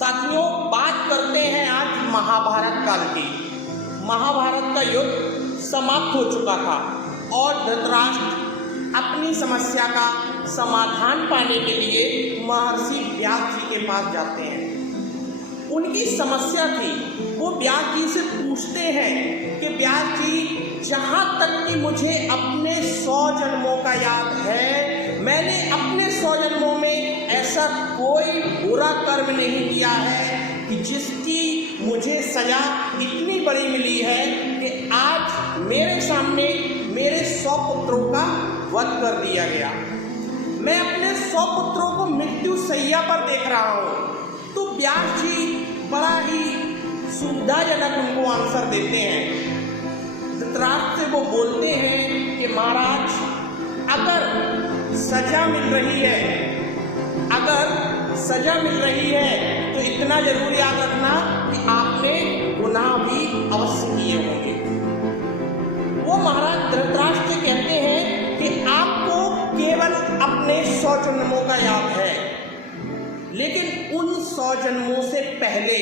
साथियों, बात करते हैं आज महाभारत काल की। महाभारत का युद्ध समाप्त हो चुका था और धृतराष्ट्र अपनी समस्या का समाधान पाने के लिए महर्षि व्यास जी के पास जाते हैं। उनकी समस्या थी, वो व्यास जी से पूछते हैं कि व्यास जी, जहाँ तक कि मुझे अपने 100 जन्मों का याद है, मैंने अपने 100 जन्मों में ऐसा कोई बुरा कर्म नहीं किया है कि जिसकी मुझे सजा इतनी बड़ी मिली है कि आज मेरे सामने मेरे 100 पुत्रों का वध कर दिया गया। मैं अपने 100 पुत्रों को मृत्यु शैया पर देख रहा हूँ। तो व्यास जी बड़ा ही सुविधाजनक उनको आंसर देते हैं। धृतराष्ट्र से वो बोलते हैं कि महाराज, अगर सजा मिल रही है तो इतना जरूर याद रखना कि आपने गुनाह भी अवश्य किए होंगे। वो महाराज धृतराष्ट्र से कहते हैं कि आपको केवल अपने 100 जन्मों का याद है, लेकिन उन 100 जन्मों से पहले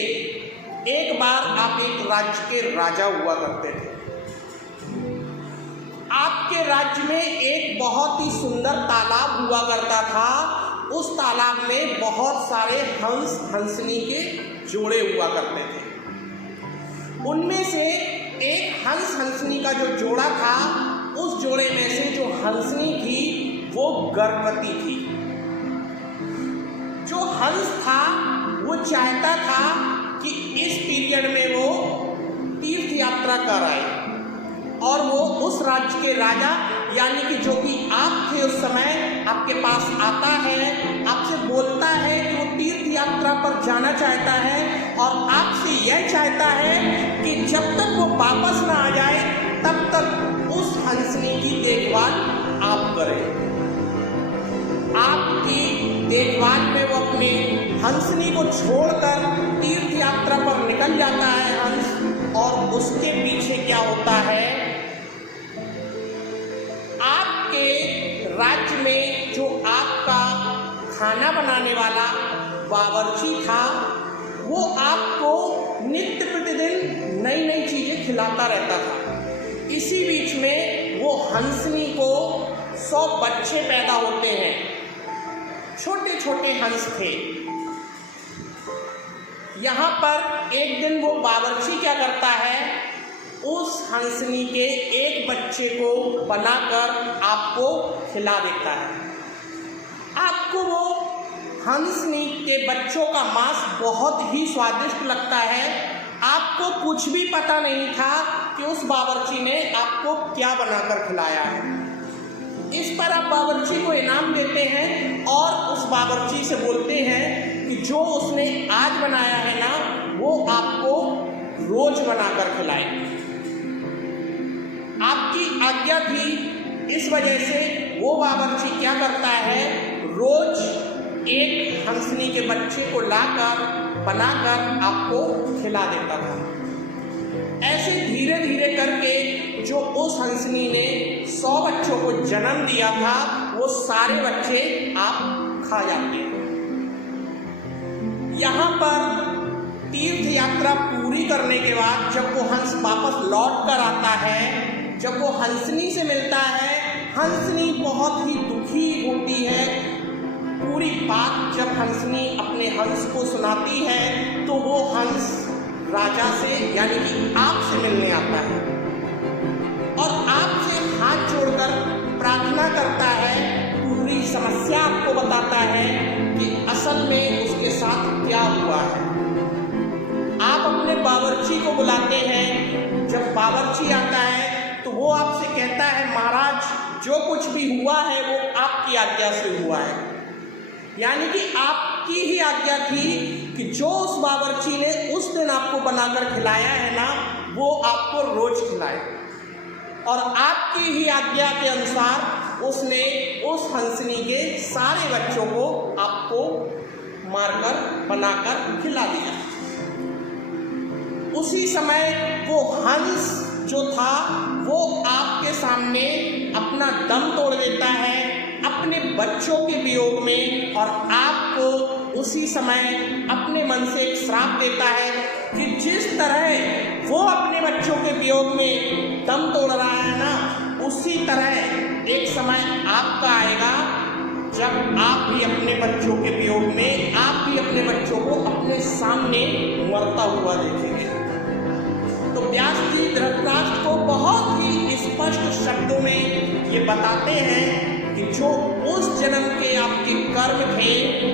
एक बार आप एक राज्य के राजा हुआ करते थे। आपके राज्य में एक बहुत ही सुंदर तालाब हुआ करता था। उस तालाब में बहुत सारे हंस हंसनी के जोड़े हुआ करते थे। उनमें से एक हंस हंसनी का जो जोड़ा था, उस जोड़े में से जो हंसनी थी वो गर्भवती थी। जो हंस था वो चाहता था कि इस पीरियड में वो तीर्थ यात्रा कर आए और वो उस राज्य के राजा यानी कि जो कि आप थे उस समय, आपके पास आता है, आपसे बोलता है कि वो तीर्थ यात्रा पर जाना चाहता है और आपसे यह चाहता है कि जब तक वो वापस ना आ जाए तब तक उस हंसनी की देखभाल आप करें। आपकी देखभाल में वो अपने हंसनी को छोड़कर तीर्थ यात्रा पर निकल जाता है हंस, और उसके पीछे क्या होता है, आपके राज्य में जो आपका खाना बनाने वाला बावर्ची था, वो आपको नित्य प्रतिदिन नई नई चीजें खिलाता रहता था। इसी बीच में वो हंसनी को 100 बच्चे पैदा होते हैं। छोटे छोटे हंस थे। यहाँ पर एक दिन वो बावर्ची क्या करता है, उस हंसनी के एक बच्चे को बनाकर आपको खिला देता है। आपको वो हंसनी के बच्चों का मांस बहुत ही स्वादिष्ट लगता है। आपको कुछ भी पता नहीं था कि उस बावर्ची ने आपको क्या बनाकर खिलाया है। इस पर आप बावर्ची को इनाम देते हैं और उस बावर्ची से बोलते हैं कि जो उसने आज बनाया है ना, वो आपको रोज बनाकर खिलाए। आपकी आज्ञा थी, इस वजह से वो बावर्ची क्या करता है, रोज एक हंसनी के बच्चे को लाकर बनाकर आपको खिला देता था। ऐसे धीरे धीरे करके जो उस हंसनी ने 100 बच्चों को जन्म दिया था, वो सारे बच्चे आप खा जाते हैं। यहाँ पर तीर्थ यात्रा पूरी करने के बाद जब वो हंस वापस लौट कर आता है, जब वो हंसनी से मिलता है, हंसनी बहुत ही दुखी होती है। पूरी बात जब हंसनी अपने हंस को सुनाती है तो वो हंस राजा से यानी कि आपसे मिलने आता है और आपसे हाथ जोड़कर प्रार्थना करता है, पूरी समस्या आपको बताता है कि असल में उसके साथ क्या हुआ है। आप अपने बावर्ची को बुलाते हैं। जब बावर्ची आता है तो वो आपसे कहता है, महाराज, जो कुछ भी हुआ है वो आपकी आज्ञा से हुआ है। यानी कि आपकी ही आज्ञा थी कि जो उस बावर्ची ने उस दिन आपको बनाकर खिलाया है ना, वो आपको रोज खिलाए। और आपकी ही आज्ञा के अनुसार उसने उस हंसनी के सारे बच्चों को आपको मारकर बनाकर खिला दिया। उसी समय वो हंस जो था वो आपके सामने अपना दम तोड़ देता है अपने बच्चों के वियोग में और आपको उसी समय अपने मन से एक श्राप देता है कि जिस तरह वो अपने बच्चों के वियोग में दम तोड़ रहा है ना, उसी तरह एक समय आपका आएगा जब आप भी अपने बच्चों के वियोग में, आप भी अपने बच्चों को अपने सामने मरता हुआ देखेंगे। तो व्यास जी धृतराष्ट्र को बहुत ही स्पष्ट शब्दों में ये बताते हैं कि जो उस जन्म के आपके कर्म थे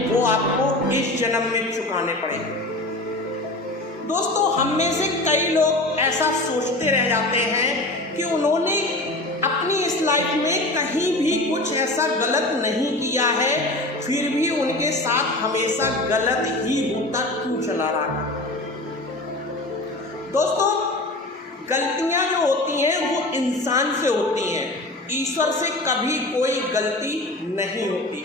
वो आपको इस जन्म में चुकाने पड़ेंगे। दोस्तों, हम में से कई लोग ऐसा सोचते रह जाते हैं कि उन्होंने अपनी इस लाइफ में कहीं भी कुछ ऐसा गलत नहीं किया है, फिर भी उनके साथ हमेशा गलत ही होता क्यों चला रहा है। दोस्तों, गलतियां जो होती हैं वो इंसान से होती हैं, ईश्वर से कभी कोई गलती नहीं होती।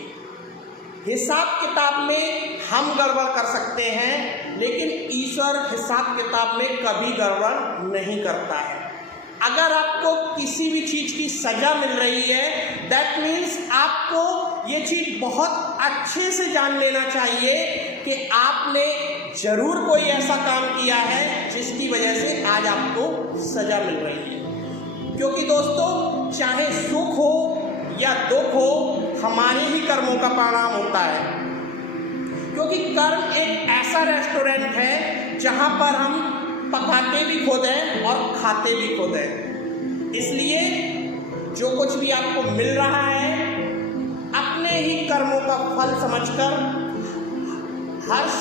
हिसाब किताब में हम गड़बड़ कर सकते हैं, लेकिन ईश्वर हिसाब किताब में कभी गड़बड़ नहीं करता है। अगर आपको किसी भी चीज़ की सज़ा मिल रही है, दैट मीन्स आपको ये चीज़ बहुत अच्छे से जान लेना चाहिए कि आपने ज़रूर कोई ऐसा काम किया है जिसकी वजह से आज आपको सज़ा मिल रही है। क्योंकि दोस्तों, चाहे सुख हो या दुख हो, हमारे ही कर्मों का परिणाम होता है। क्योंकि कर्म एक ऐसा रेस्टोरेंट है जहाँ पर हम पकाते भी खुद हैं और खाते भी खुद हैं। इसलिए जो कुछ भी आपको मिल रहा है, अपने ही कर्मों का फल समझकर हर्ष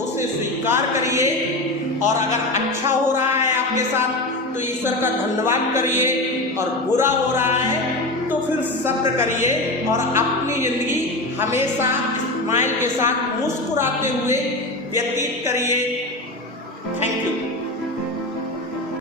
उसे स्वीकार करिए, और अगर अच्छा हो रहा है आपके साथ तो ईश्वर का धन्यवाद करिए, और बुरा हो रहा है तो फिर सब्र करिए और अपनी ज़िंदगी हमेशा स्माइल के साथ मुस्कुराते हुए व्यतीत करिए।